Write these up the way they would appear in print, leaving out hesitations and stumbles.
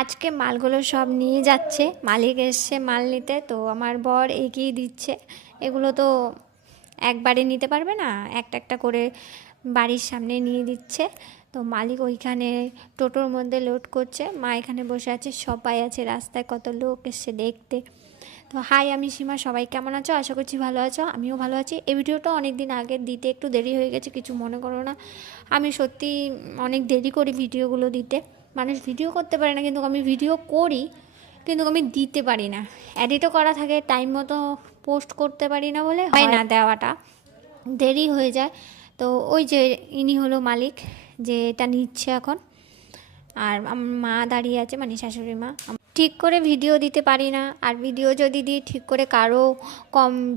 আজকে মালগুলো সব নিয়ে যাচ্ছে, মালিক এসছে মাল নিতে, তো আমার বর এগিয়ে দিচ্ছে। এগুলো তো একবারে নিতে পারবে না, একটা একটা করে বাড়ির সামনে নিয়ে দিচ্ছে। তো মালিক ওইখানে টোটোর মধ্যে লোড করছে, মা এখানে বসে আছে, সবাই আছে রাস্তায়, কত লোক এসছে দেখতে। তো হাই, আমি সীমা, সবাই কেমন আছো? আশা করছি ভালো আছো, আমিও ভালো আছি। এই ভিডিওটা অনেক দিন আগে দিতে একটু দেরি হয়ে গেছে, কিছু মনে করো না। আমি সত্যি অনেক দেরি করি ভিডিওগুলো দিতে। মানুষ ভিডিও করতে পারে না, কিন্তু আমি ভিডিও করি, কিন্তু আমি দিতে পারি না। এডিটও করা থাকে, টাইম মতো পোস্ট করতে পারি না বলে হয় না, দেওয়াটা দেরি হয়ে যায়। তো ওই যে ইনি হলো মালিক, যে এটা নিচ্ছে এখন। আর আমার মা দাঁড়িয়ে আছে, মানে শাশুড়ি মা। ঠিক করে ভিডিও দিতে পারি না, আর ভিডিও যদি দিই ঠিক করে কারো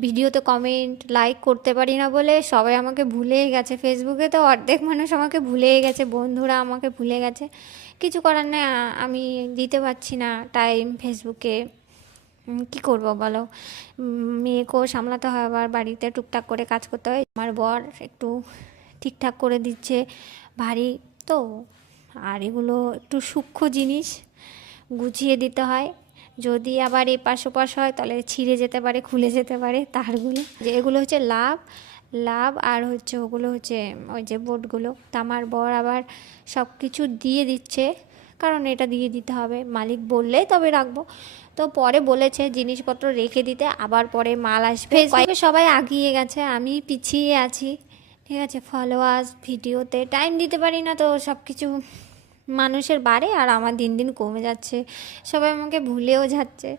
ভিডিওতে কমেন্ট লাইক করতে পারি না বলে সবাই আমাকে ভুলেই গেছে। ফেসবুকে তো অর্ধেক মানুষ আমাকে ভুলেই গেছে, বন্ধুরা আমাকে ভুলে গেছে। কিছু করার নেই, আমি দিতে পারছি না টাইম ফেসবুকে। কী করবো বলো, মেয়েকেও সামলাতে হয়, আবার বাড়িতে টুকটাক করে কাজ করতে হয়। আমার বর একটু ঠিকঠাক করে দিচ্ছে, ভারী তো। আর এগুলো একটু সূক্ষ্ম জিনিস, গুছিয়ে দিতে হয়। যদি আবার এপাশ ওপাশ হয় তাহলে ছিঁড়ে যেতে পারে, খুলে যেতে পারে তারগুলো। যে এগুলো হচ্ছে লাভ লাভ, আর হচ্ছে ওগুলো হচ্ছে ওই যে বোর্ডগুলো। তা আমার বর আবার সব কিছু দিয়ে দিচ্ছে, কারণ এটা দিয়ে দিতে হবে, মালিক বললেই তবে রাখবো। তো পরে বলেছে জিনিসপত্র রেখে দিতে, আবার পরে মাল আসবে। ফেসবুকে সবাই আগিয়ে গেছে, আমি পিছিয়ে আছি। ঠিক আছে, ফলোয়ার্স ভিডিওতে টাইম দিতে পারি না, তো সব কিছু মানুষের বাড়ে আর আমার দিন দিন কমে যাচ্ছে। সবাই আমাকে ভুলেও যাচ্ছে।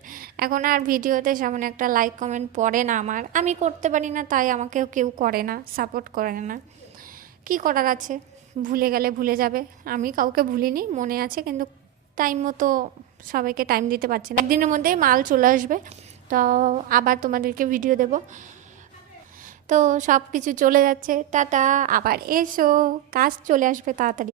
এখন আর ভিডিওতে সেমন একটা লাইক কমেন্ট পড়ে না আমার, আমি করতে পারি না, তাই আমাকেও কেউ করে না, সাপোর্ট করে না। কি করার আছে, ভুলে গেলে ভুলে যাবে। আমি কাউকে ভুলিনি, মনে আছে, কিন্তু টাইম মতো সবাইকে টাইম দিতে পারছি না। একদিনের মধ্যেই মাল চলে আসবে, তো আবার তোমাদেরকে ভিডিও দেব। তো সব কিছু চলে যাচ্ছে, টাটা, আবার এসো, কাজ চলে আসবে তাড়াতাড়ি।